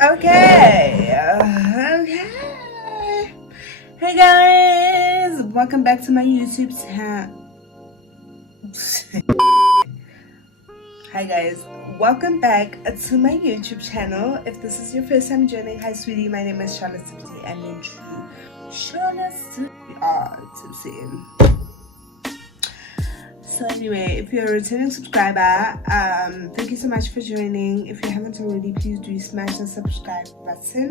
Okay. Hey guys, welcome back to my YouTube channel. Hi guys, welcome back to my YouTube channel. If this is your first time joining, hi sweetie, my name is Charlotte Tipsy and then Charlotte Tipsy. So anyway, if you're a returning subscriber, thank you so much for joining. If you haven't already, please do smash the subscribe button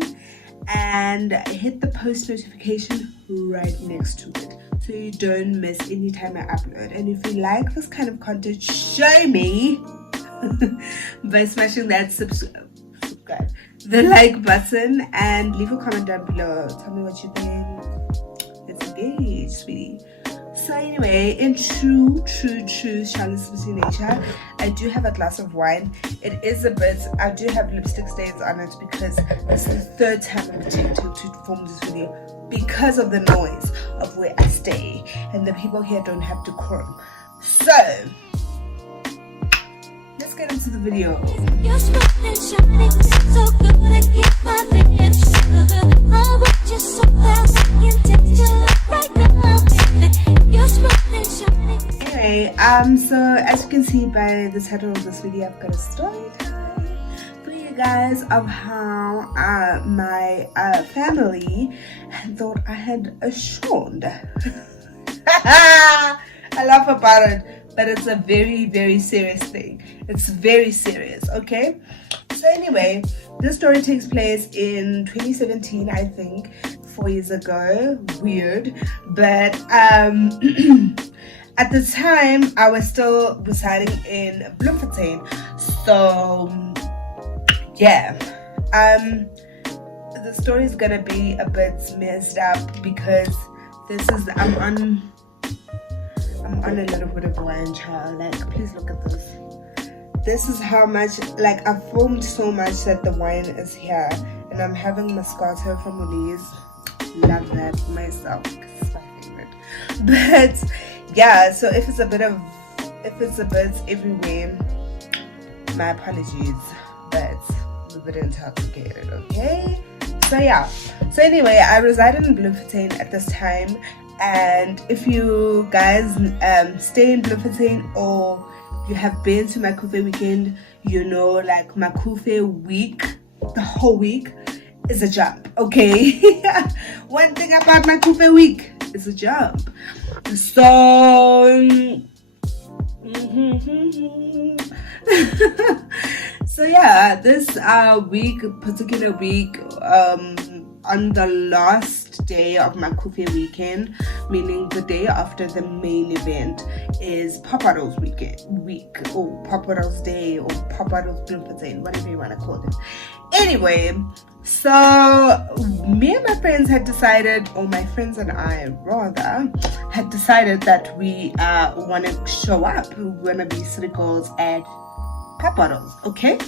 and hit the post notification right next to it so you don't miss any time I upload. And if you like this kind of content, show me by smashing that subscribe, the like button, and leave a comment down below. Tell me what you think. Let's engage, sweetie. So anyway, in true Charlotte Tipsy nature, I do have a glass of wine. It is a bit, I do have lipstick stains on it because this is the third time I'm attempting to film this video because of the noise of where I stay and the people here don't have decorum. So let's get into the video. You're smiling, shining, so good I keep my lips. I want you so fast, I can taste your love right now. Anyway, so as you can see by the title of this video, I've got a story time for you guys of how my family thought I had a shunned. I laugh about it, but it's a very serious thing. It's very serious, okay? So anyway, this story takes place in 2017, I think, 4 years ago. Weird, but at the time I was still residing in Bloemfontein. So yeah, the story is gonna be a bit messed up because this is I'm on a little bit of wine, child. Like, please look at this. This is how much, like, I filmed so much that the wine is here, and I'm having Moscato from Ulis. Love that myself. It's my favorite. But yeah, so if it's a bit everywhere, my apologies, but I'm a bit intoxicated, okay? So yeah, so anyway, I resided in Bloemfontein at this time, and if you guys stay in Bloemfontein or you have been to my Makufe weekend, you know, like my Makufe week, the whole week is a jump, okay? One thing about my Makufe week is a jump. So so yeah, this particular week, on the last day of my Makufe weekend, meaning the day after the main event, is Papado's week, or Papado's day, or Papado's Bloemfontein, whatever you want to call it. Anyway, so me and my friends had decided, or my friends and I rather, had decided that we want to show up. We want to be city girls at Papado's, okay?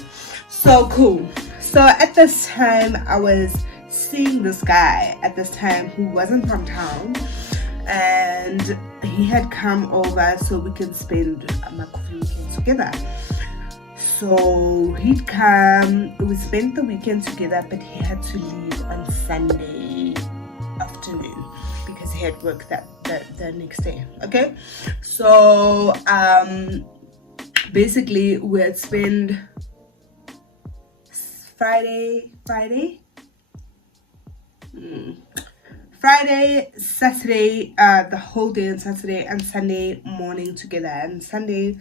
So cool. So at this time, I was seeing this guy at this time who wasn't from town, and he had come over so we can spend my coffee weekend together. So he'd come, we spent the weekend together, but he had to leave on Sunday afternoon because he had work the next day, okay? So basically we had spent Friday, Saturday, the whole day on Saturday, and Sunday morning together. And Sunday,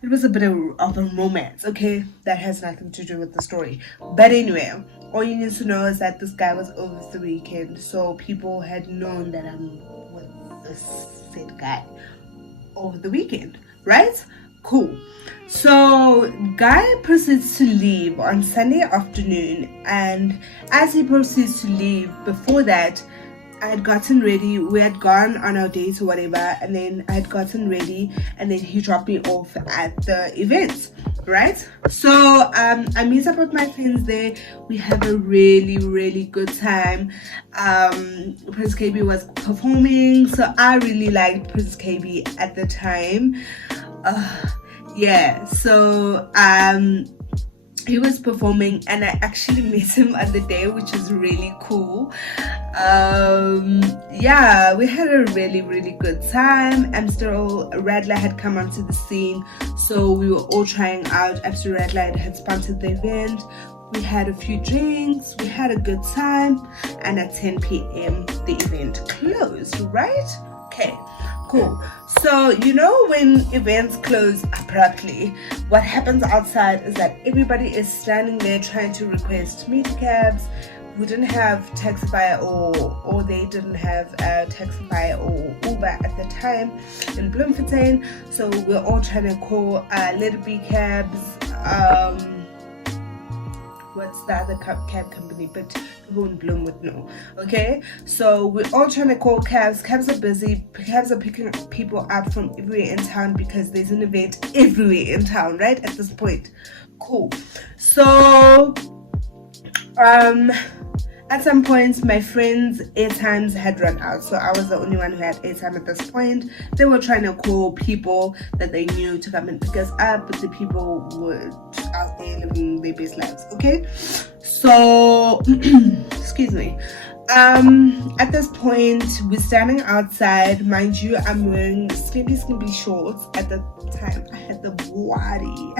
it was a bit of a romance, okay? That has nothing to do with the story. But anyway, all you need to know is that this guy was over the weekend, so people had known that I'm with this said guy over the weekend, right? Cool. So guy proceeds to leave on Sunday afternoon, and as he proceeds to leave, before that I had gotten ready. We had gone on our dates or whatever, and then I had gotten ready, and then he dropped me off at the event, right? So I meet up with my friends there. We have a really good time. Prince KB was performing, so I really liked Prince KB at the time. Yeah, so he was performing, and I actually met him on the day, which is really cool. Yeah, we had a really good time. Amstel Radler had come onto the scene, so we were all trying out. Amstel Radler had sponsored the event. We had a few drinks, we had a good time, and at 10 p.m. the event closed, right? Okay, cool. So you know when events close abruptly, what happens outside is that everybody is standing there trying to request meter cabs. We didn't have Taxify or they didn't have Taxify or Uber at the time in Bloemfontein, so we're all trying to call Let It Be cabs. What's the other cab company, but people in Bloom would know. Okay, so we're all trying to call cabs. Cabs are busy. Cabs are picking people up from everywhere in town because there's an event everywhere in town, right? At this point, cool. So at some point my friends' airtimes had run out, so I was the only one who had airtime at this point. They were trying to call people that they knew to come and pick us up, but the people were out there living their best lives. Okay, so excuse me. At this point we're standing outside. Mind you, I'm wearing skimpy shorts. At the time I had the body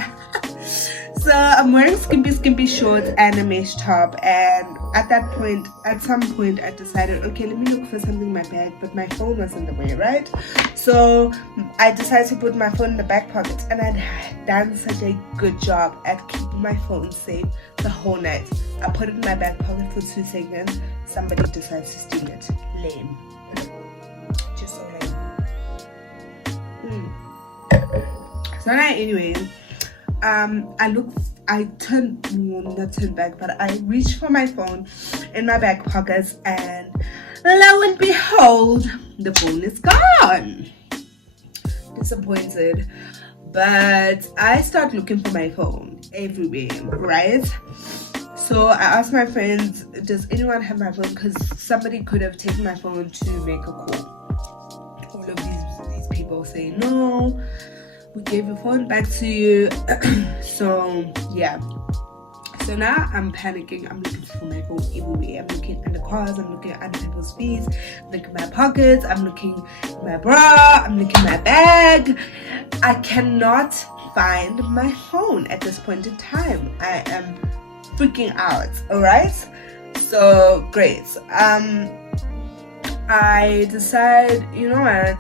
so I'm wearing skimpy shorts and a mesh top, and at some point I decided, okay, let me look for something in my bag, but my phone was in the way, right? So I decided to put my phone in the back pocket, and I'd done such a good job at keeping my phone safe the whole night. I put it in my back pocket for 2 seconds. Somebody decides to steal it. Lame. Just so lame. So now anyway, I not turned back, but I reached for my phone in my back pockets, and lo and behold, the phone is gone. Disappointed, but I start looking for my phone everywhere, right? So I asked my friends, does anyone have my phone? Because somebody could have taken my phone to make a call. All of these people say no, we gave your phone back to you. So yeah, so now I'm panicking. I'm looking for my phone everywhere. I'm looking in the cars, I'm looking under people's feet, I'm looking in my pockets, I'm looking in my bra, I'm looking in my bag. I cannot find my phone at this point in time. I am freaking out. All right, so great. I decide, you know what,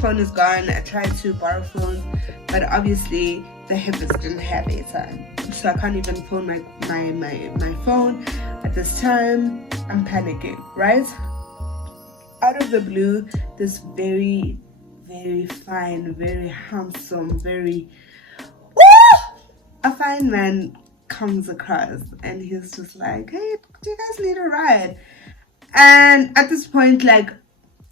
phone is gone. I tried to borrow phone, but obviously the hippers didn't have airtime, so I can't even phone my phone at this time. I'm panicking, right? Out of the blue, this very fine, very handsome, a fine man comes across, and he's just like, hey, do you guys need a ride? And at this point, like,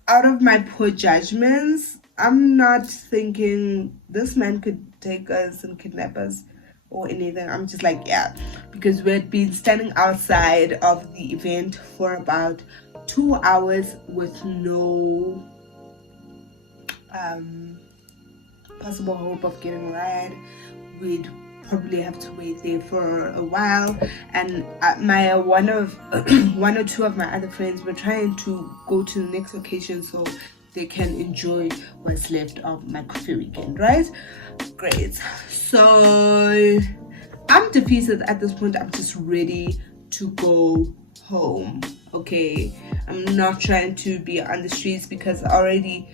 out of my poor judgments, I'm not thinking this man could take us and kidnap us or anything. I'm just like, yeah, because we'd been standing outside of the event for about 2 hours with no possible hope of getting a ride. We'd probably have to wait there for a while, and my one or two of my other friends were trying to go to the next location so they can enjoy what's left of my coffee weekend, right? Great. So I'm defeated at this point. I'm just ready to go home. Okay, I'm not trying to be on the streets because already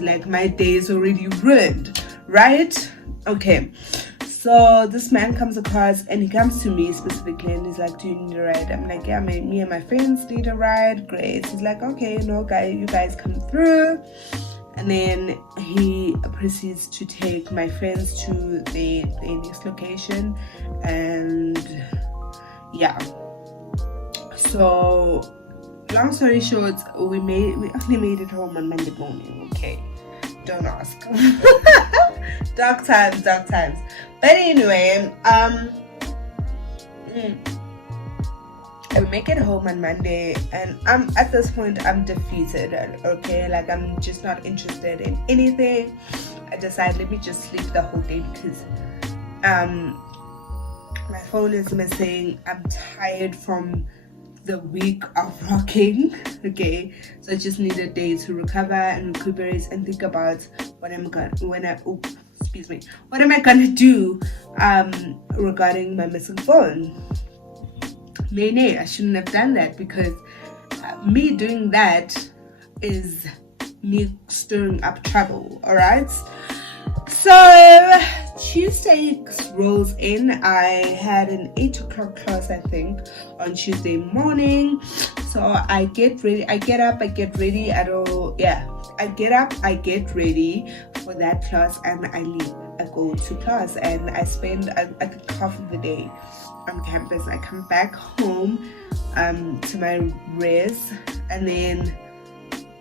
like my day is already ruined, right? Okay, so this man comes across, and he comes to me specifically, and he's like, do you need a ride? I'm like, yeah, me and my friends need a ride. Great. He's like, okay, no, you guys come through. And then he proceeds to take my friends to the next location, and yeah. So long story short, we only made it home on Monday morning. Okay, don't ask. dark times. But anyway, we make it home on Monday, and at this point I'm defeated. Okay, like I'm just not interested in anything. I decide, let me just sleep the whole day, because my phone is missing. I'm tired from the week of rocking. Okay, so I just need a day to recover and recuperate and think about what am I gonna do regarding my missing phone. Nay, I shouldn't have done that, because me doing that is me stirring up trouble. All right, so Tuesday rolls in. I had an 8 o'clock class, I think, on Tuesday morning. So I get ready, I get up, I get ready. I get up, I get ready for that class, and I leave. I go to class, and I spend I think half of the day on campus. I come back home to my res, and then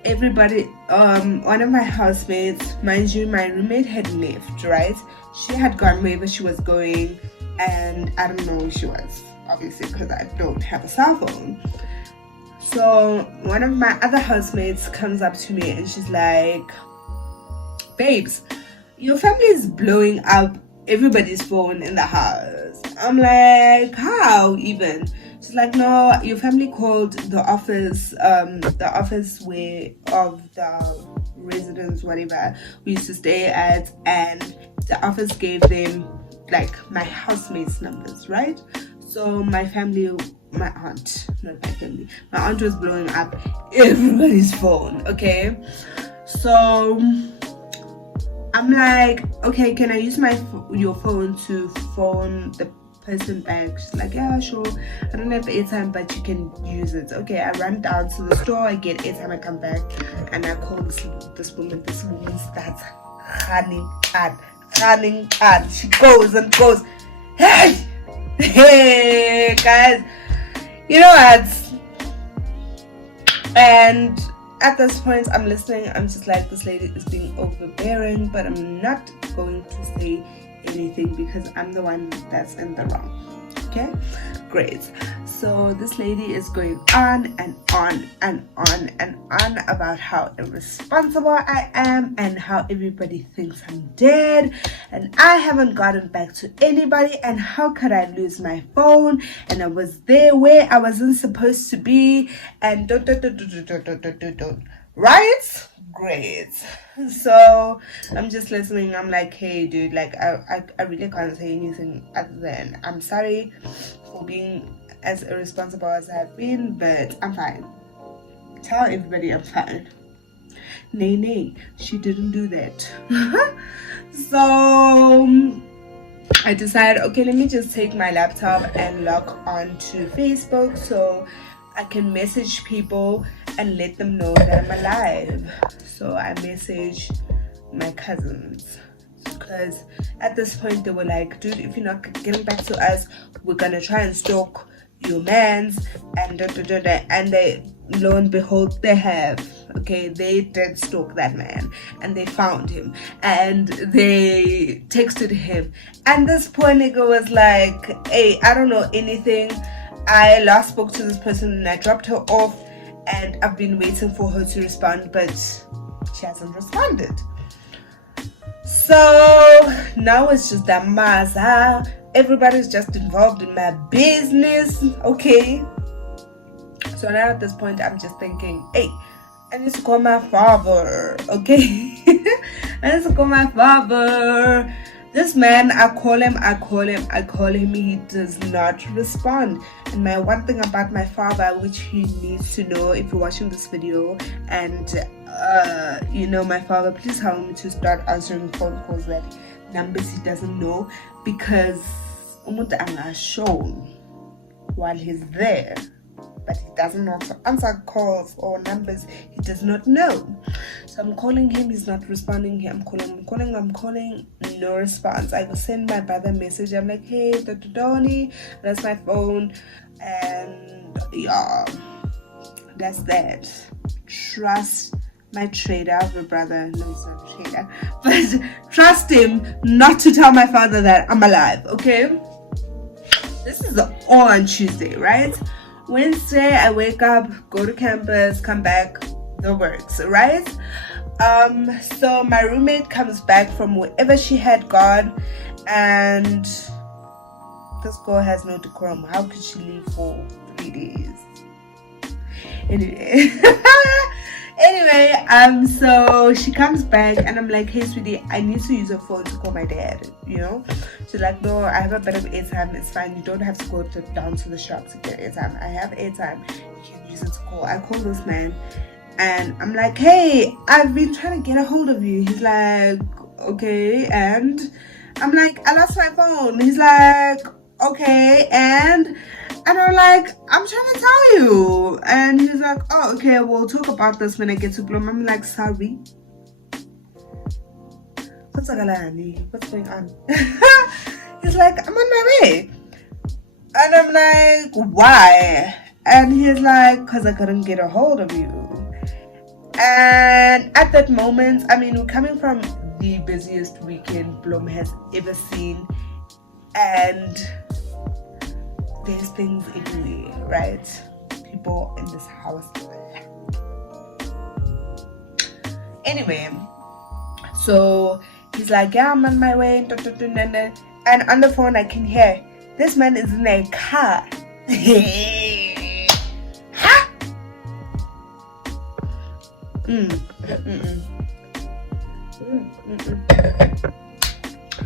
everybody, one of my housemates, mind you, my roommate had left, right? She had gone wherever she was going, and I don't know where she was, obviously, because I don't have a cell phone. So one of my other housemates comes up to me and she's like, babes, your family is blowing up everybody's phone in the house. I'm like, how even? She's like, no, your family called the office where of the residence, whatever we used to stay at, and the office gave them like my housemates' numbers, right? So my family, my aunt was blowing up everybody's phone. Okay, so I'm like, okay, can I use your phone to phone the person back? She's like, yeah, sure. I don't have airtime, but you can use it. Okay, I run down to the store, I get airtime, I come back, and I call this woman. This woman starts running card. She goes and goes, hey guys, you know what? And at this point, I'm listening. I'm just like, this lady is being overbearing, but I'm not going to say anything because I'm the one that's in the wrong. Okay, great. So this lady is going on and on and on and on about how irresponsible I am and how everybody thinks I'm dead and I haven't gotten back to anybody, and how could I lose my phone, and I was there where I wasn't supposed to be, and right? Great. So I'm just listening. I'm like, hey dude, like I really can't say anything other than I'm sorry for being as irresponsible as I've been, but I'm fine. Tell everybody I'm fine. Nay, she didn't do that. So I decided, okay, let me just take my laptop and log on to Facebook so I can message people and let them know that I'm alive. So I message my cousins, because at this point they were like, dude, if you're not getting back to us, we're gonna try and stalk your mans, and and they, lo and behold, they have. Okay, they did stalk that man, and they found him, and they texted him, and this poor nigga was like, hey, I don't know anything. I last spoke to this person and I dropped her off, and I've been waiting for her to respond, but she hasn't responded. So now it's just a mess. Everybody's just involved in my business. Okay, so now at this point I'm just thinking, hey, I need to call my father. Okay, I need to call my father. This man, I call him, he does not respond. And my one thing about my father, which he needs to know if you're watching this video, and you know my father, please help me to start answering phone calls that numbers he doesn't know, because umuntu angashown while he's there, but he doesn't know to answer calls or numbers he does not know. So I'm calling him, he's not responding. I'm calling, no response. I will send my brother a message. I'm like, hey, Donnie, that's my phone, and yeah, that's that. Trust my trader, my brother. No, he's not a trader, but trust him not to tell my father that I'm alive. Okay, this is all on Tuesday, right? Wednesday, I wake up, go to campus, come back, the works, right? So my roommate comes back from wherever she had gone, and this girl has no decorum. How could she leave for 3 days? Anyway. So she comes back and I'm like, hey sweetie, I need to use your phone to call my dad, you know. She's like, no, I have a bit of airtime, it's fine, you don't have to go down to the shop to get airtime. I have airtime, you can use it to call. I call this man and I'm like, hey, I've been trying to get a hold of you. He's like, okay, and I'm like, I lost my phone. He's like, okay, and I'm like, I'm trying to tell you. And he's like, oh, okay, we'll talk about this when I get to Bloom. I'm like, sorry. What's going on? He's like, I'm on my way. And I'm like, why? And he's like, because I couldn't get a hold of you. And at that moment, I mean, we're coming from the busiest weekend Bloom has ever seen. And there's things everywhere, right? People in this house. Anyway, so he's like, yeah, I'm on my way. And on the phone, I can hear this man is in a car. Huh?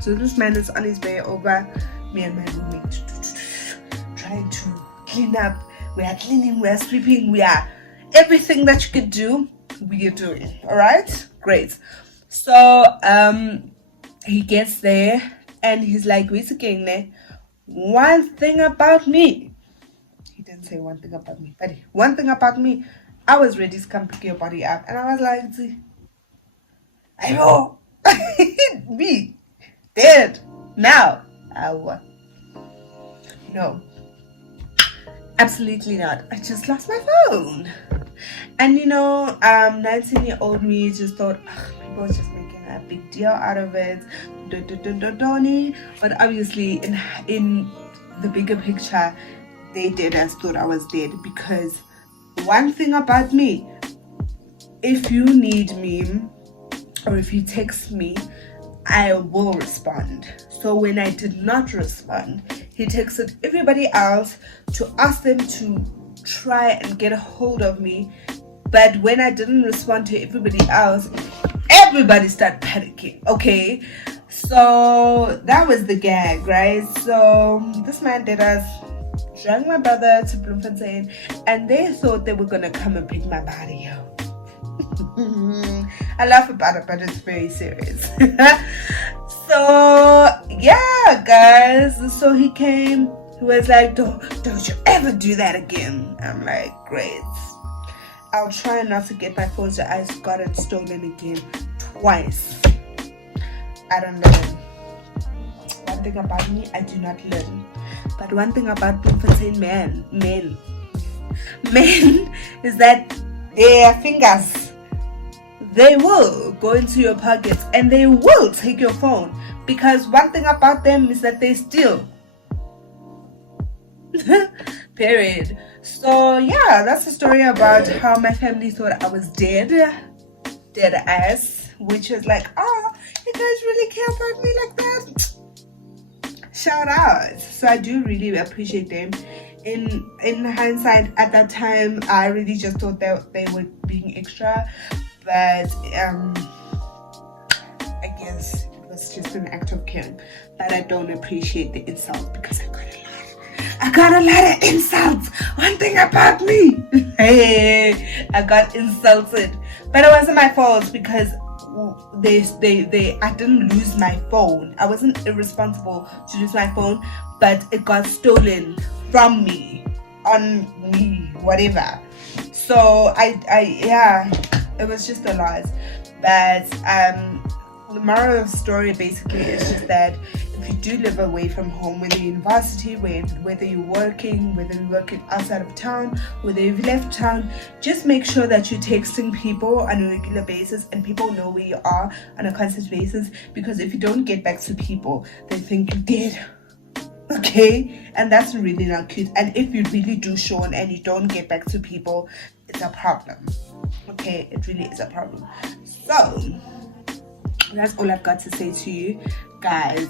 So this man is on his way over. Me and my roommate trying to clean up. We are cleaning, we are sweeping, we are everything that you could do, we are doing. Alright? Great. So he gets there and he's like, wait again, one thing about me. He didn't say one thing about me, but one thing about me, I was ready to come pick your body up. And I was like, I know. Me dead now. No, absolutely not. I just lost my phone. And 19-year-old me just thought, people are just making a big deal out of it. But obviously in the bigger picture, they did as thought I was dead. Because one thing about me, if you need me or if you text me, I will respond. So when I did not respond, he texted everybody else to ask them to try and get a hold of me. But when I didn't respond to everybody else, everybody started panicking. Okay, so that was the gag, right? So this man did us, drag my brother to Bloemfontein, and they thought they were gonna come and pick my body up. I laugh about it, but it's very serious. So yeah, guys, so he came. He was like, don't you ever do that again. I'm like, great, I'll try not to get my phone. So I got it stolen again twice. I don't learn. One thing about me, I do not learn. But one thing about Bloemfontein men is that their fingers, they will go into your pockets and they will take your phone. Because one thing about them is that they steal. Period. So yeah, that's the story about how my family thought I was dead ass, which is like, oh, you guys really care about me like that. Shout out. So I do really appreciate them. In hindsight, at that time, I really just thought that they were being extra, but I guess it was just an act of caring. But I don't appreciate the insult because I got a lot of insults. One thing about me, hey, I got insulted, but it wasn't my fault because I didn't lose my phone. I wasn't irresponsible to lose my phone, but it got stolen from me, on me, whatever. So yeah, it was just a loss. But the moral of the story basically is just that if you do live away from home, whether you're in university, whether you're working outside of town, whether you've left town, just make sure that you're texting people on a regular basis and people know where you are on a constant basis. Because if you don't get back to people, they think you did. Okay, and that's really not cute. And if you really do Sean and you don't get back to people, it's a problem. Okay, it really is a problem. So that's all I've got to say to you. guys,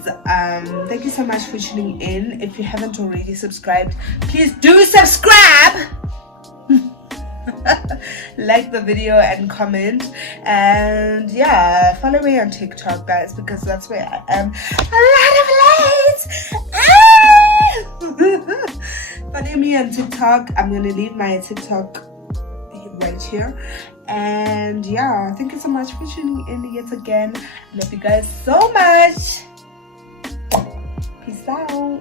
thank you so much for tuning in. If you haven't already subscribed, please do subscribe. Like the video and comment, and yeah, follow me on TikTok, guys, because that's where I am a lot of lights. Follow me on TikTok. I'm gonna leave my TikTok right here. And yeah, thank you so much for tuning in yet again. Love you guys so much. Peace out.